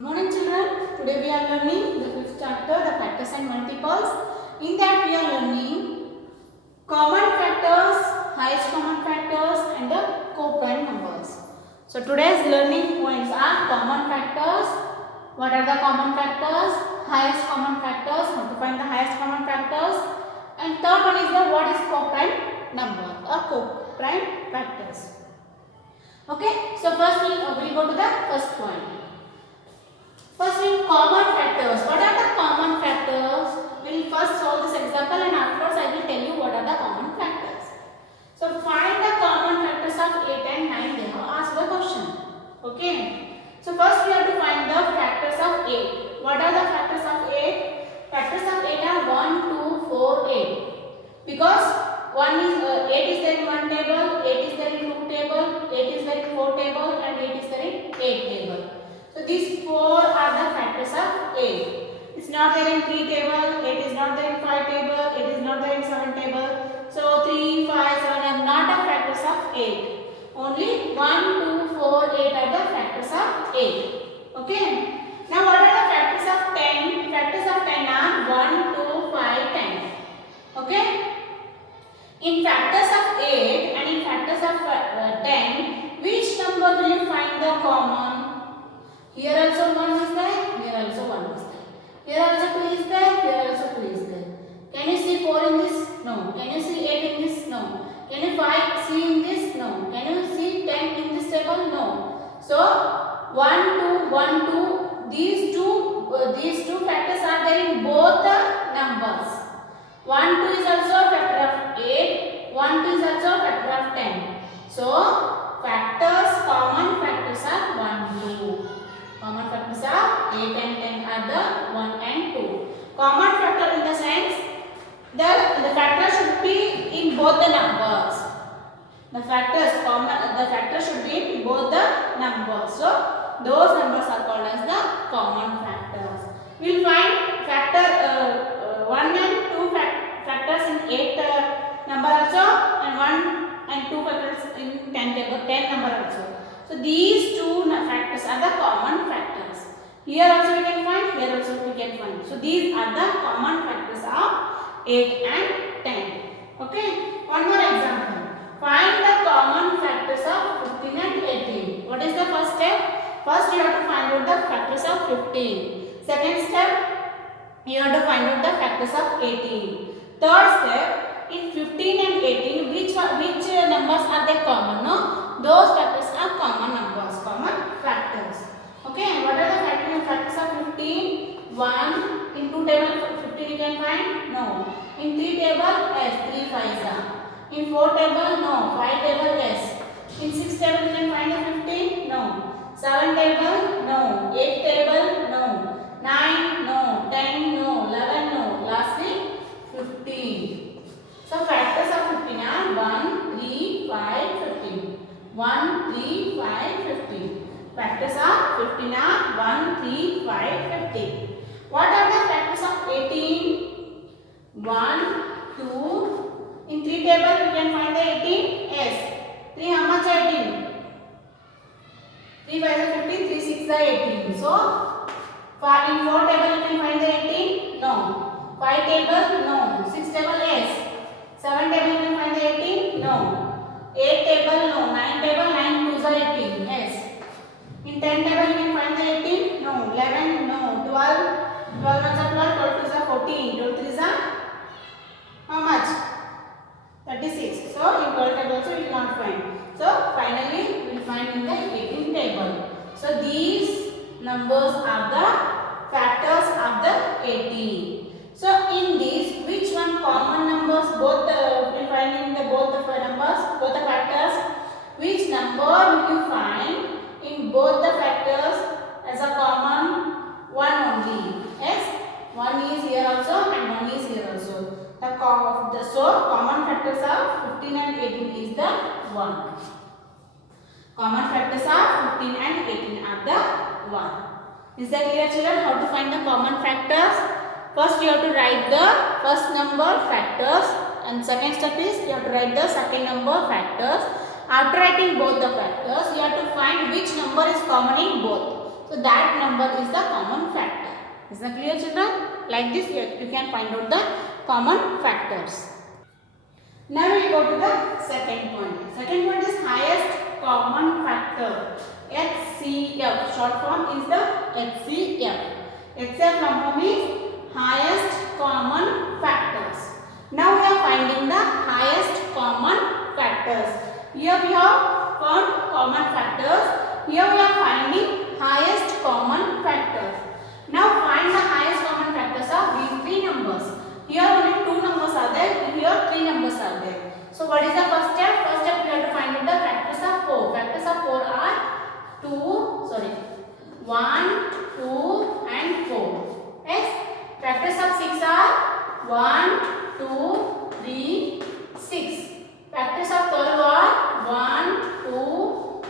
Good morning children. Today we are learning the fifth chapter, the factors and multiples. In that we are learning common factors, highest common factors and the co-prime numbers. So today's learning points are common factors. What are the common factors? Highest common factors. How to find the highest common factors. And third one is the what is co-prime number or co-prime factors. Okay. So first we will go to the first point. First in common factors. What are the common factors? We will first solve this example and afterwards I will tell you what are the common factors. So find the common factors of 8 and 9. They have asked the question. Okay. So first we have to find the factors of 8. What are the factors of 8? Factors of 8 are 1, 2, 4, 8. Because 8 is there in 1 table, 8 is there in 2 table, 8 is there in 4 table and 8 is there in 8 table. So these 4 are the factors of 8. It's not there in 3 table, 8 is not there in 5 table, 8 is not there in 7 table. So 3, 5, 7 are not the factors of 8. Only 1, 2, 4, 8 are the factors of 8. Okay. Now what are the factors of 10? Factors of 10 are 1, 2, 5, 10. Okay. In factors of 8 and in factors of 10, which number will you find the common? Here also 1 is there, here also 1 is there. Here also 2 is there, here also 2 is there. Can you see 4 in this? No. Can you see 8 in this? No. Can you see in this? No. Can you see 10 in this table? No. So 1, 2, 1, 2, these two factors are there in both the numbers. 1, 2 is also a factor of 8, 1, 2 is also a factor of 10. So factors, common factors are 1, 2. Common factors are 8 and 10 are the 1 and 2. Common factor in the sense the factor should be in both the numbers. The factor should be in both the numbers. So those numbers are called as the common factors. We will find factor 1 and 2 factors in 8 number also and 1 and 2 factors in 10 number also. So these two factors are the common factors. Here also we can find, here also we can find. So these are the common factors of 8 and 10. Okay. One more example. Find the common factors of 15 and 18. What is the first step? First you have to find out the factors of 15. Second step, you have to find out the factors of 18. Third step, in 15 and 18, which numbers are they common? No? Those factors are common numbers, common factors. Okay, what are the factors of 15? 1, in 2 table 15 you can find? No. In 3 table, yes, 3 5s are. In 4 table, no. 5 table, yes. In 6 table you can find the 15? No. 7 table, no. 8 table, no. 9, no. 10, no. 11, no. Lastly, 15. So factors of 15 are 1, 3, 5, 15. 1, 3, 5, 15. Factors of 15 are 1, 3, 5, 15. What are the factors of 18? 1, 2. In 3 table we can find the 18. Yes. 3 how much 18? 3 5 is 15, 3 6 is 18. So, in 4 table you can find the 18? No. 5 table? No. 6 table? Yes. 7 table you can find the 18? No. 8 table? No. 9 table? 9 2s are 18. Yes. In 10 table you can find the 18? No. 11? No. 12? 12 ones are 12, 12 2s are 14. 12 3s are how much? 36. So, in 12 table also we will not find. So, finally we will find in the 18 table. So, these numbers are the factors of the 18. So, in these, which one common numbers, both we will find in both the numbers, both the factors, which number will you find in both the factors as a common? One only. Yes, one is here also and one is here also. So common factors of 15 and 18 is the 1. Common factors of 15 and 18 are the 1. Is that clear children? How to find the common factors? First you have to write the first number factors and second step is you have to write the second number factors. After writing both the factors, you have to find which number is common in both. So that number is the common factor. Is that clear, children? Like this you can find out the common factors. Now we will go to the second point. Second point is highest common factor. HCF. Short form is the HCF. HCF long form is highest common factors. Now we are finding the highest common factors. Here we have found common factors. Here we are finding highest common factors. Now find the highest common factors of these three numbers. Here only two numbers are there. Here three numbers are there. So what is the first step? First step we have to find out the factors of 4. Factors of 4 are 1, 2 and 4. Yes. Factors of 6 are 1, 2, 3, 6. Factors of 12 are 1, 2,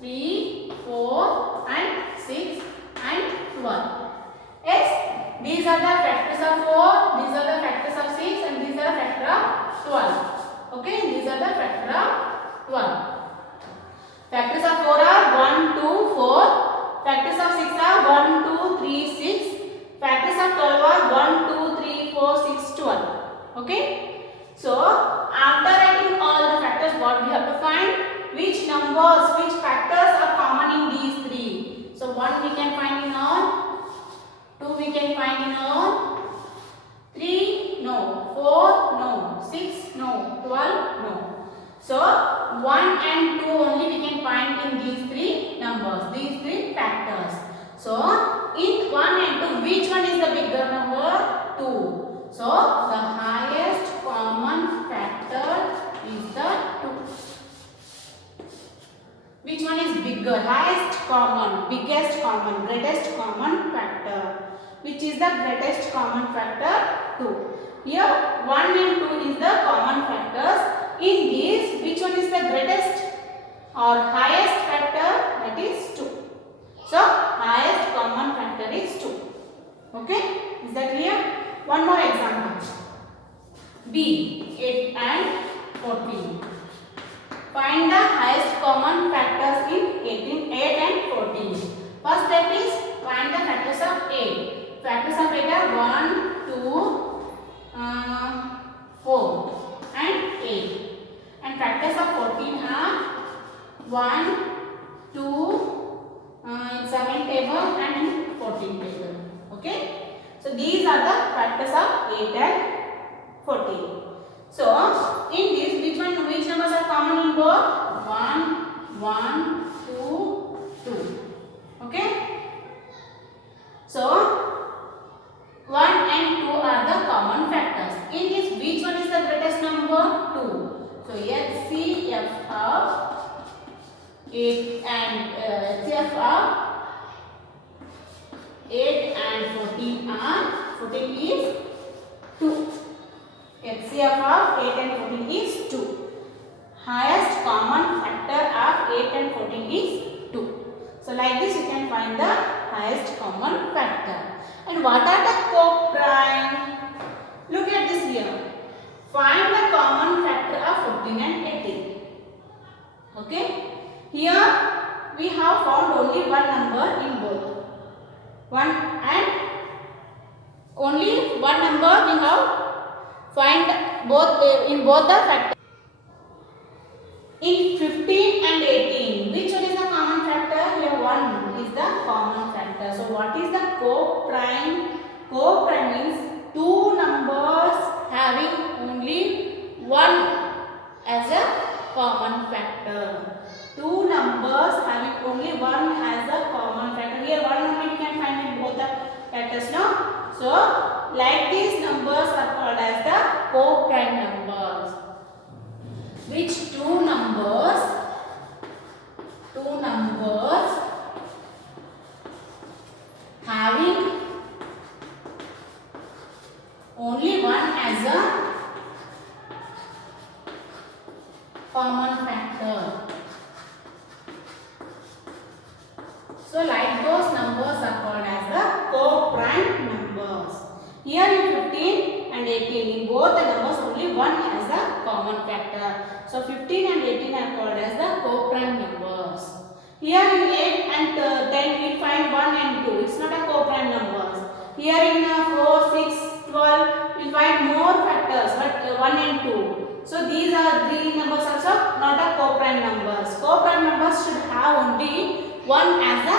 3, 4 and 6 and 12. Yes. These are the factors of 4, these are the factors of 6 and these are the factor of 12. Okay, these are the factor of 12. Factors of 4 are 1, 2, 4. Factors of 6 are 1, 2, 3, 6. Factors of 12 are 1, 2, 3, 4, 6, 12. Okay. So, after writing all the factors, what we have to find? Which numbers, which factors are common in these three. So, 1 we can find in all. 2 we can find in all, 3 no, 4 no, 6 no, 12 no. So 1 and 2 only we can find in these three numbers, these three factors. So in 1 and 2, which one is the bigger number? 2. So the highest common factor is the 2. Which one is bigger? Highest common, biggest common, greatest common factor. Which is the greatest common factor? 2. Here 1 and 2 is the common factors. In these, which one is the greatest or highest factor? That is 2. So highest common factor is 2. Okay? Is that clear? One more example. B, 8 and 14. Find the highest common factors in 8 and 14. First step is find the factors of 8. Factors of 8 are 1, 2, 4 and 8. And factors of 14 are 1, 2, in 7 table and in 14 table. Okay. So these are the factors of 8 and 14. So in this, which numbers are common in both? 1, 2, 2. Okay. So 1 and 2 are the common factors. In this, which one is the greatest number? 2. So HCF of 8 and HCF of 8 and 14 are 14 is 2. HCF of 8 and 14 is 2. Highest common factor of 8 and 14 is 2. So like this you can find the highest common factor. And what are the co-prime? Look at this here. Find the common factor of 15 and 18. Okay. Here we have found only one number in both. Only one number we have find both in both the factors. In 15 and 18, which one is the common factor? Here 1 is the common factor. So what is the co-prime? Co-prime means two numbers having only 1 as a common factor. Two numbers having only 1 as a common factor. Here 1 only we can find in both the factors, no? So like these numbers are called as the co-prime numbers. Which two numbers having only 1 as a common factor. So like those numbers are called as the co-prime numbers. Here in 15 and 18, in both the numbers only 1 as a common factor. So 15 and 18 are called as the co-prime numbers. Here in 8 and 10 we find 1 and 2. It's not a co-prime numbers. Here in 4, 6, 12 we find more factors but 1 and 2. So these are three numbers also not a co-prime numbers. Co-prime numbers should have only 1 as a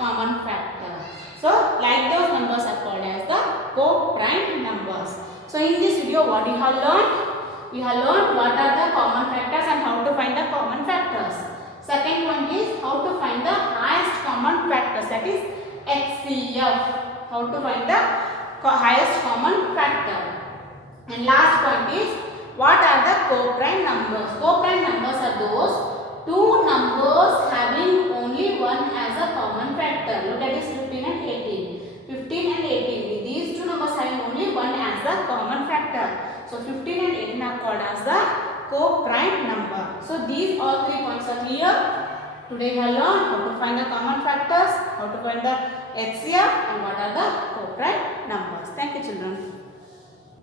common factor. So like those numbers are called as the co-prime numbers. So in this video what we have learned? We have learned what are the common factors and how to find the common factors. Second one is how to find the highest common factors, that is HCF. How to find the highest common factor. And last point is what are the co-prime numbers. Co-prime numbers are those two numbers having only one as a common factor. Look at this 15 and 18. 15 and 18. These two numbers having only one as a common factor. So 15 and 18 are called as the co-prime number. So these all three points are clear. Today we have learned how to find the common factors, how to find the HCF and what are the co-prime numbers. Thank you children.